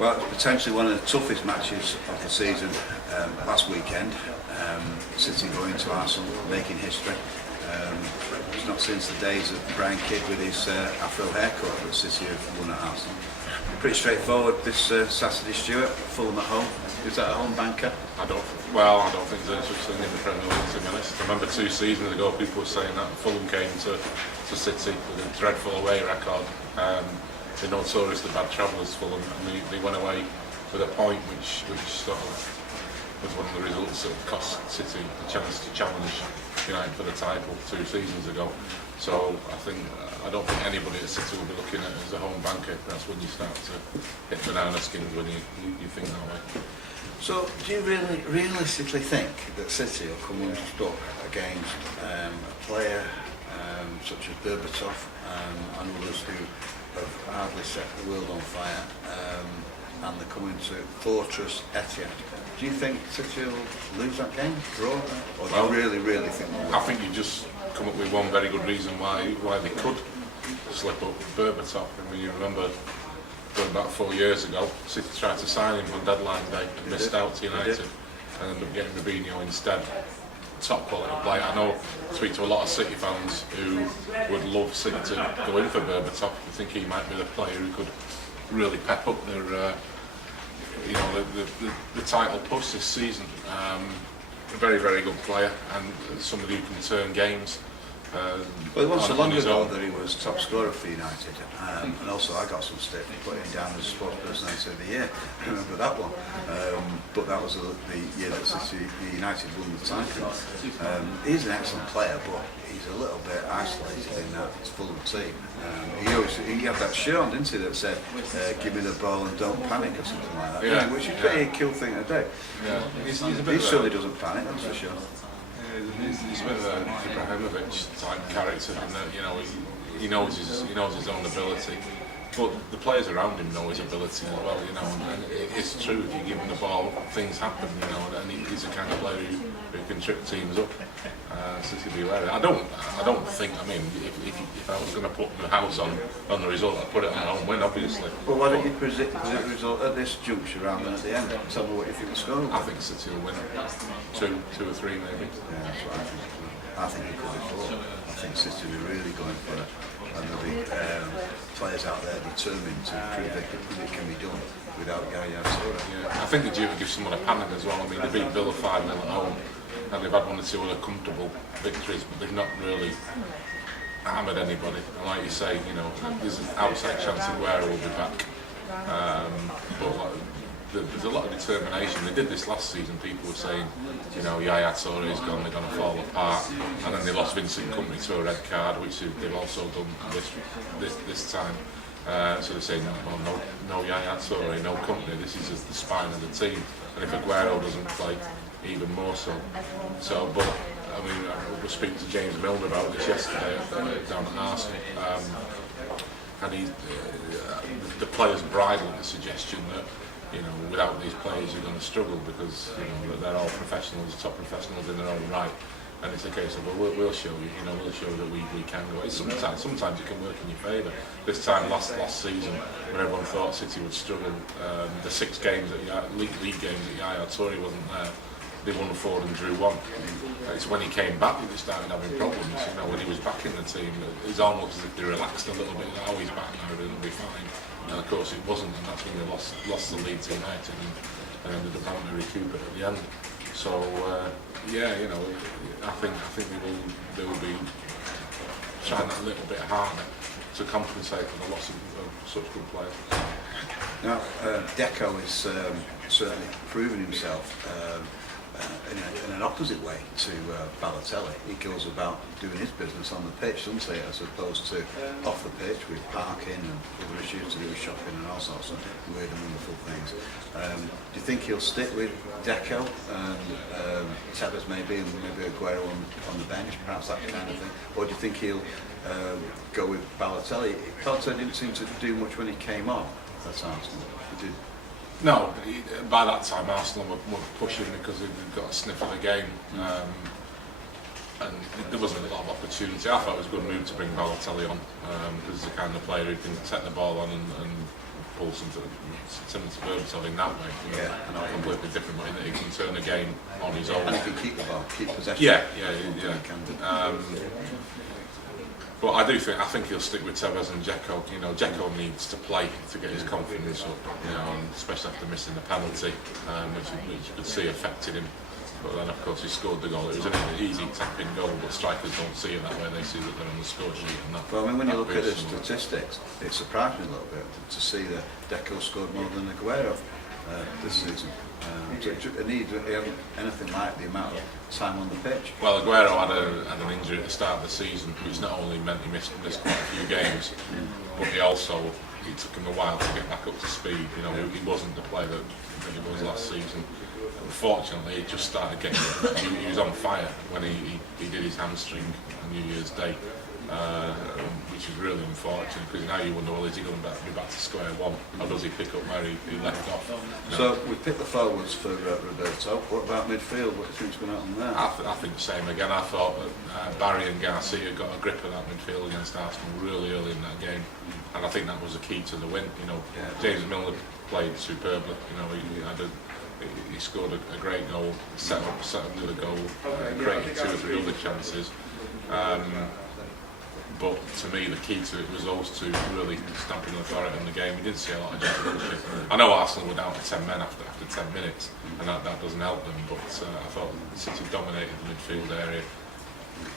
Well, it's potentially one of the toughest matches of the season last weekend. City going to Arsenal, making history. It's not since the days of Brian Kidd with his afro haircut that City have won at Arsenal. Pretty straightforward this Saturday, Stuart. Fulham at home. Is that a home banker? I don't think there's such thing in the Premier League, to be honest. I remember 2 seasons ago people were saying that Fulham came to City with a dreadful away record. They're notoriously bad travellers, Fulham, and they went away with a point which sort of was one of the results that cost City the chance to challenge United for the title 2 seasons ago. So I don't think anybody at City will be looking at it as a home banker. That's when you start to hit banana skins, when you think that way. So, do you really realistically think that City will come unstuck against a player such as Berbatov and others who have hardly set the world on fire, and they're coming to Fortress Etihad? Do you think City will lose that game, draw, or do you really think they'll win? I think you just come up with one very good reason why they could slip up. Berbatov. I mean, you remember about 4 years ago, City tried to sign him on deadline day and missed out to United, and ended up getting Robinho instead. Top quality player. I know I speak to a lot of City fans who would love City to go in for Berbatov. I think he might be the player who could really pep up their, the title push this season. A very, very good player, and somebody who can turn games. Well, it wasn't so long ago that he was top scorer for United, and also I got some stick for putting him down as sports personality of the year. I remember that one, but that was the year that United won the title. He's an excellent player, but he's a little bit isolated in that Fulham team. He had that shirt on, didn't he, that said "Give me the ball and don't panic" or something like that. Yeah, which is pretty cool thing to do. Yeah, he's a He bit certainly doesn't panic, that's for sure. He's a bit of a Ibrahimovic type character, in that he knows his own ability, but the players around him know his ability as well. And it's true, if you give him the ball, things happen. And he's the kind of player who can trip teams up. So to be aware of it. I don't think. I mean, if I was going to put the house on the result, I'd put it on a home win, obviously. Well, why don't you predict the result at this juncture rather than at the end? Tell me what you think the score will be. I think City will win 2 or 3 maybe. Yeah, that's what I think. I think it could be 4. I think City will be really going for it, and there'll be players out there determined to prove that it can be done without Yaya Toure. Yeah, I think they're due to give someone a panic as well. I mean, they beat Villa 5-0 at home, and they've had 1 or 2 other comfortable victories, but they've not really hammered anybody. And like you say, there's an outside chance Aguero will be back. But there's a lot of determination. They did this last season. People were saying, Yaya Toure is gone, they're going to fall apart, and then they lost Vincent Kompany to a red card, which they've also done this time. So they're saying, no Yaya Toure, no Kompany. This is just the spine of the team, and if Aguero doesn't play, even more so. But I mean, I was speaking to James Milner about this yesterday down at Arsenal, and the players bridled the suggestion that without these players you're going to struggle, because they're all professionals, top professionals in their own right. And it's a case of, well, we'll show you, we'll show that we can go. Sometimes it can work in your favour. This time last season, when everyone thought City would struggle, the 6 games league games that Yaya Toure wasn't there, they won 4 and drew 1. It's when he came back that they started having problems. When he was back in the team, it's almost as if they relaxed a little bit. Oh, he's back now, it'll be fine. And of course it wasn't, and that's when they lost the lead to United and ended up having to recoup it at the end. So I think they will be trying a little bit harder to compensate for the loss of such good players. Now, Deco is certainly proven himself in an opposite way to Balotelli. He goes about doing his business on the pitch, doesn't he, as opposed to off the pitch with parking and other issues to do with shopping and all sorts of weird and wonderful things. Do you think he'll stick with Deco and Tevez maybe, and maybe Aguero on the bench, perhaps that kind of thing? Or do you think he'll go with Balotelli? Balotelli didn't seem to do much when he came on at Arsenal. He did. No, by that time Arsenal were pushing because they'd got a sniff of the game, and there wasn't a lot of opportunity. I thought it was a good move to bring Balotelli on, because he's the kind of player who can set the ball on and pull something similar to Berbatov in that way. You know, Yeah, I know. completely different, but in that he can turn a game on his own. And he can keep the ball, keep possession. Yeah. Can do. But I think he'll stick with Tevez and Dzeko. You know, Dzeko needs to play to get his confidence up. You know, and especially after missing the penalty, which you could see affected him. But then, of course, he scored the goal. It was an easy tap-in goal, but strikers don't see it that way. They see that they're on the score sheet. And that, Well, I mean, when you look at the boosts them up. statistics, it surprised me a little bit to see that Deco scored more than Aguero this season. So it needs anything like the amount of time on the pitch. Well, Aguero had an injury at the start of the season, which not only meant he missed quite a few games, but it took him a while to get back up to speed. You know, he wasn't the player that he was last season. Unfortunately, he just started getting. He was on fire when he did his hamstring on New Year's Day, which is really unfortunate because now you wonder, well, is he going to be back to square one, or does he pick up where he left off? You know? So we picked the forwards for Roberto. What about midfield? What do you think's going to happen there? I think the same again. I thought that Barry and Garcia got a grip of that midfield against Arsenal really early in that game, and I think that was the key to the win. You know, James Milner played superbly. You know, he scored a great goal, set up the other goal, created 2 or 3 other chances. But to me, the key to it was those two really stamping authority in the game. We didn't see a lot of Jack Wilshere. I know Arsenal were down to 10 men after 10 minutes, and that doesn't help them. But I thought City dominated the midfield area.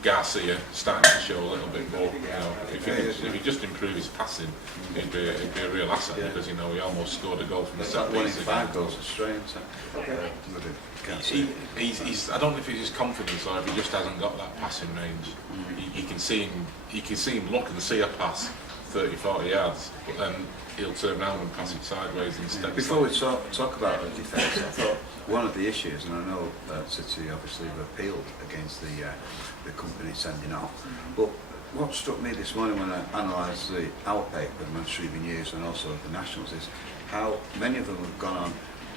Garcia starting to show a little bit more. You know, if he just improve his passing, he'd be a real asset because you know he almost scored a goal from the set piece. 5 goals straight. He's I don't know if it's his confidence or if he just hasn't got that passing range. You can see him look and see a pass 30-40 yards, but then he'll turn around and pass it sideways instead. Before we talk about the defence, I thought one of the issues, and I know that City obviously have appealed against the company sending off, but what struck me this morning when I analysed our paper, the Manchester Evening News, and also the Nationals, is how many of them have gone on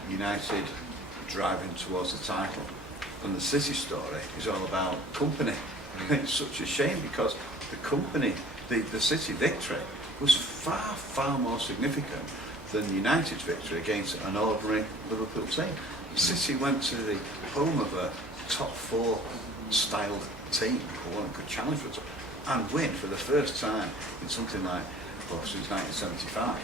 United driving towards the title, and the City story is all about company. It's such a shame because the company, the City victory was far more significant than United's victory against an ordinary Liverpool team. City went to the home of a top 4 styled team who could challenge for it and win for the first time in something like since 1975.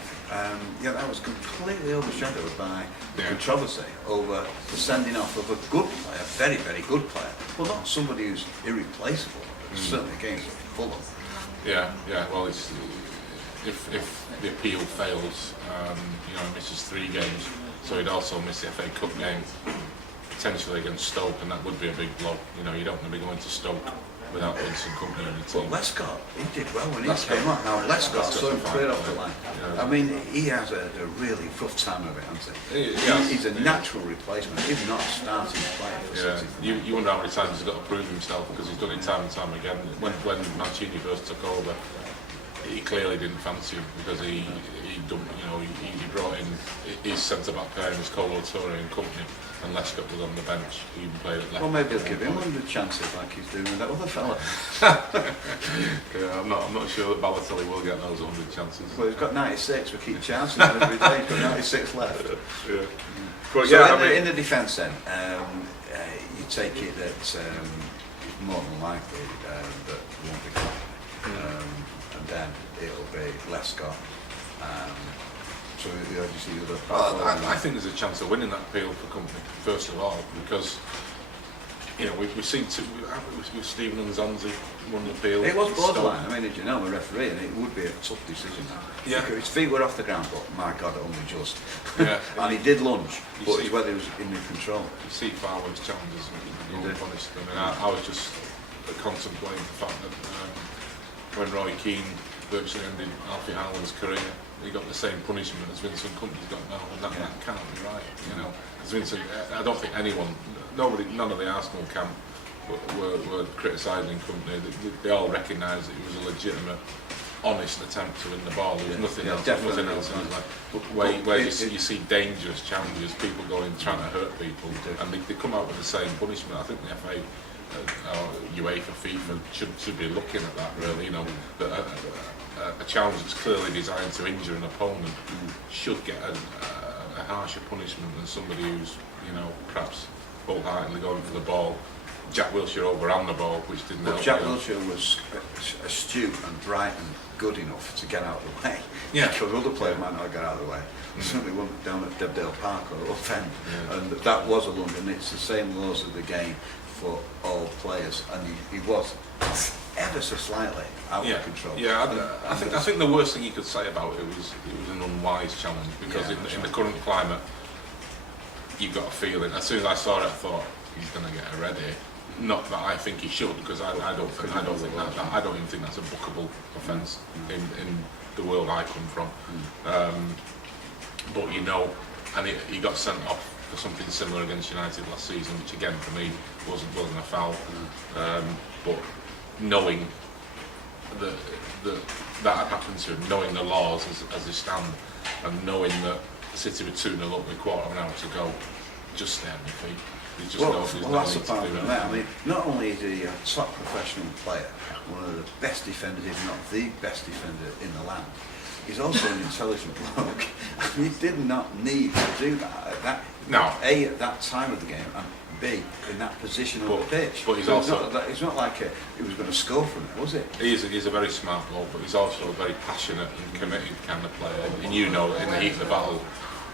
That was completely overshadowed by the controversy over the sending off of a good player, a very, very good player. Well, not somebody who's irreplaceable, but certainly against Fulham. Yeah. Well, if the appeal fails, he misses 3 games, so he'd also miss the FA Cup game potentially against Stoke, and that would be a big blow. You know, you don't want to be going to Stoke without Vincent Kompany on your team. But Lescott, he did well when he came on. Now, Lescott saw him clear off the line. I mean, he has a really rough time of it, hasn't he? He's a natural replacement, if not a starting player for City. You wonder how many times he's got to prove himself because he's done it time and time again. When Mancini first took over, he clearly didn't fancy him because he brought in his centre-back pairing was Colo Toure and Kompany, and Lescott was on the bench. He even played at left. Well, maybe he'll give him 100 chances like he's doing with that other fella. I'm not sure that Balotelli will get those 100 chances. Well, he's got 96. We keep chancing him every day. He's got 96 left. But in the defence then, you take it that it's more than likely that it won't be Kompany. And then it'll be Lescott. So you see the other. I think there's a chance of winning that appeal for Kompany first of all because we've seen with Stephen and Zanzi won the appeal. It was borderline. I mean, as you know, I'm a referee, and it would be a tough decision. Yeah. His feet were off the ground, but my God, only just. Yeah. And he did lunge, but it's whether he was in control. You see far worse challenges and go punished. I mean, I was just contemplating the fact that when Roy Keane virtually ended Alfie Haaland's career, he got the same punishment as Vincent Kompany's got now, and that can't be right, Because Vincent, I don't think none of the Arsenal camp were criticising Kompany. They all recognised that it was a legitimate, honest attempt to win the ball. There was nothing else. Nothing else. But where you see dangerous challenges, people going trying to hurt people, and they come out with the same punishment. I think the FA UEFA, FIFA should be looking at that really. You know, that a challenge that's clearly designed to injure an opponent should get a harsher punishment than somebody who's, you know, perhaps wholeheartedly going for the ball. Jack Wilshere overran the ball, which didn't help. Jack Wilshere was astute and bright and good enough to get out of the way. Yeah. Because other players might not get out of the way. Certainly wouldn't down at Debdale Park or up end. And that was a London. It's the same laws of the game for all players, and he was ever so slightly out of control. Yeah, I think the worst thing you could say about it was an unwise challenge, because in the current climate, you've got a feeling. As soon as I saw it, I thought he's going to get a red here. Not that I think he should, because I don't even think that's a bookable offence in the world I come from. But you know, and he got sent off for something similar against United last season, which again for me wasn't a foul. But knowing that had happened to him, knowing the laws as they stand, and knowing that City were 2-0 up with a quarter of an hour to go, just stay on your feet. That's the part of it. I mean, not only is he a top professional player, one of the best defenders, if not the best defender in the land, he's also an intelligent bloke. He did not need to do that at that time of the game, and B, in that position on the pitch. But he's so also... It's not like he was going to score from it, was it? He's a very smart bloke, but he's also a very passionate and committed kind of player. And you know, in the heat of the battle,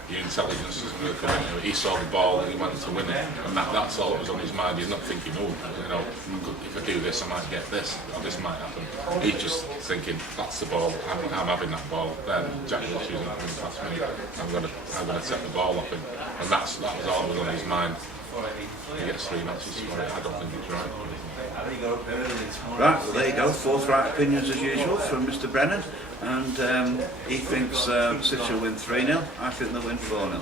your intelligence doesn't really come into it. He saw the ball and he went to win it, and that's all that was on his mind. He's not thinking, oh, you know, if I do this, I might get this, or this might happen. He's just thinking, that's the ball. I'm having that ball. Then Jack Wilshere's not coming past me. I'm gonna take the ball off him, and that was all that was on his mind. He gets 3 matches for it. I don't think he's right. Right, well there you go, forthright opinions as usual from Mr. Brennan, and he thinks City will win 3-0, I think they'll win 4-0.